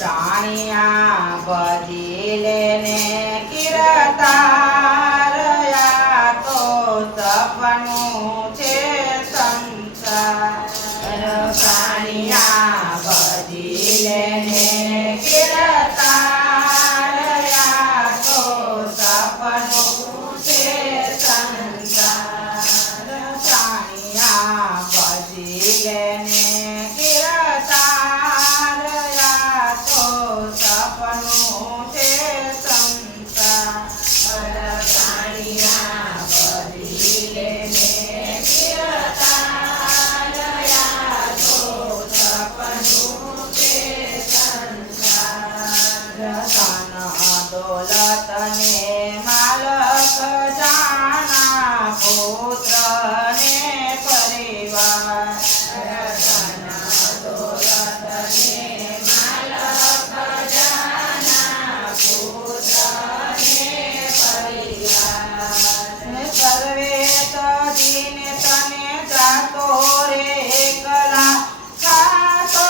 પ્રાણિયા બદીલે ને કિરતારયા તો સપનું છે સંસાર પ્રાણિયા બદીલે ને કિરતારયા તો સપનું છે સંસાર પ્રાણિયા બદીલે ને દોલત ને માલક જાના પુત્ર ને પરિવાર દોલત ને માલક જાના પુત્ર ને પરિવાર સર્વે તદીને તને જાતો રે એકલા ખાતો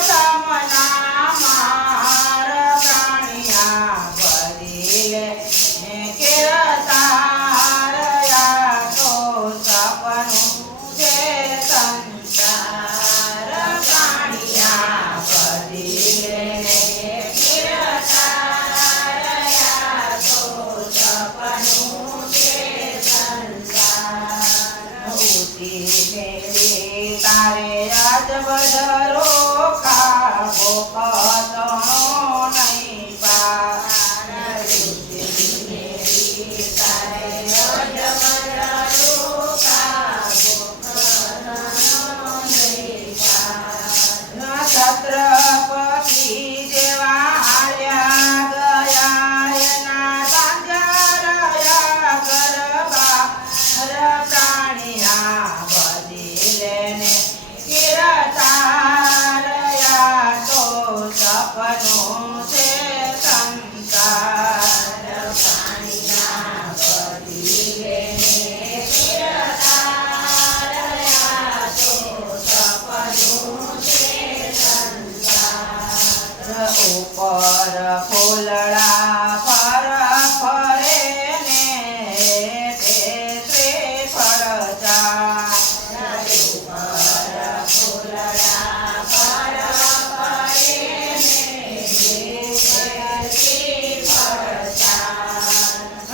તમના માર પ્રાણિયા બદીલે ને કિરતારયા તો સપનું છે સંસાર પ્રાણિયા બદીલે ને કિરતારયા તો સપનું છે સંસાર ઉતી મેરી તારે અજબદરો કાબો કતણો નહીં પાર છત્રપતિ જેવા હાલ્યા ગયા એના તાંજરયા ગરબા પ્રાણિયા બદીલે ને કિરતારયા તો સપનું છે સંસાર પ્રાણિયા બદીલે ને કિરતારયા તો સપનું છે ઉપર ફૂલડા પર ફરે ને તે શ્રીફળ ચાર ઉપર ફૂલડા પર ફરે ને શ્રીફળ ચાર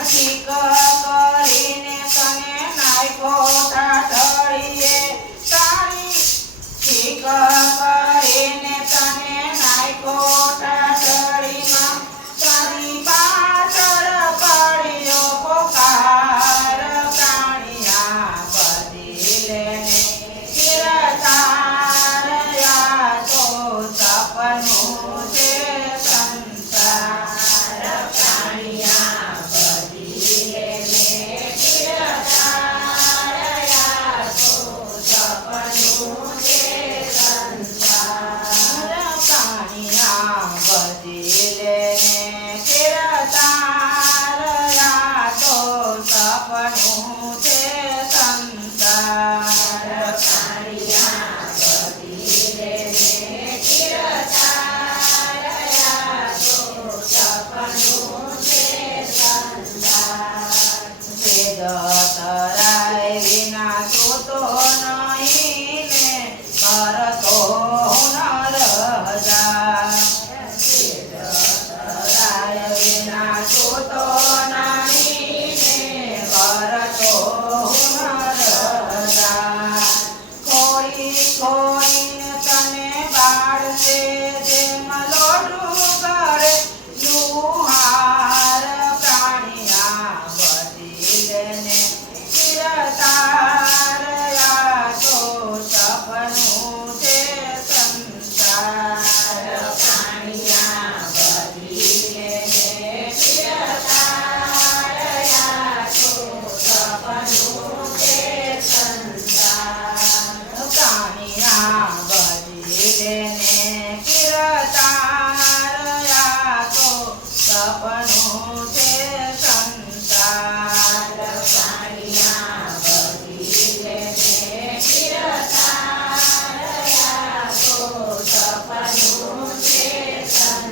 ઠીક કરીને તને નાખ્યો ઢળીએ તારી ઠીક કરીને તને નાખ્યો ઢળીમાં તારી પાછળ પડ્યો પોકાર પ્રાણિયા બદીલે ને કિરતારયા તો સપનું છે સંસાર પ્રાણિયા બદીલે ને કિરતારયા તો સપનું છે સંસાર પ્રાણિયા બદીલે ને કિરતારયા તો સપનું છે સંસાર પ્રાણિયા બદીલે ને કિરતારયા તો સપનું છે સંસાર વેદ તરાય વિના સૂતો નહીં ને કરતો હુનર હજાર તરાય વિના સૂતો નહીં ને કરતો હુનર હજાર ખોરી ખોરીને તને બાળશે જેમ લોઢું કરે લુહાર પ્રાણિયા બદીલે ને કિરતારયા તો સપનું છે સંસાર પ્રાણિયા બદીલે ને કિરતારયા તો સપનું છે સંસાર પ્રાણિયા બદીલે ને કિરતારયા તો સપનું છે સંસાર પ્રાણિયા બદીલે ને કિરતારયા તો સપનું છે સંસાર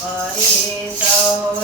કરે સૌ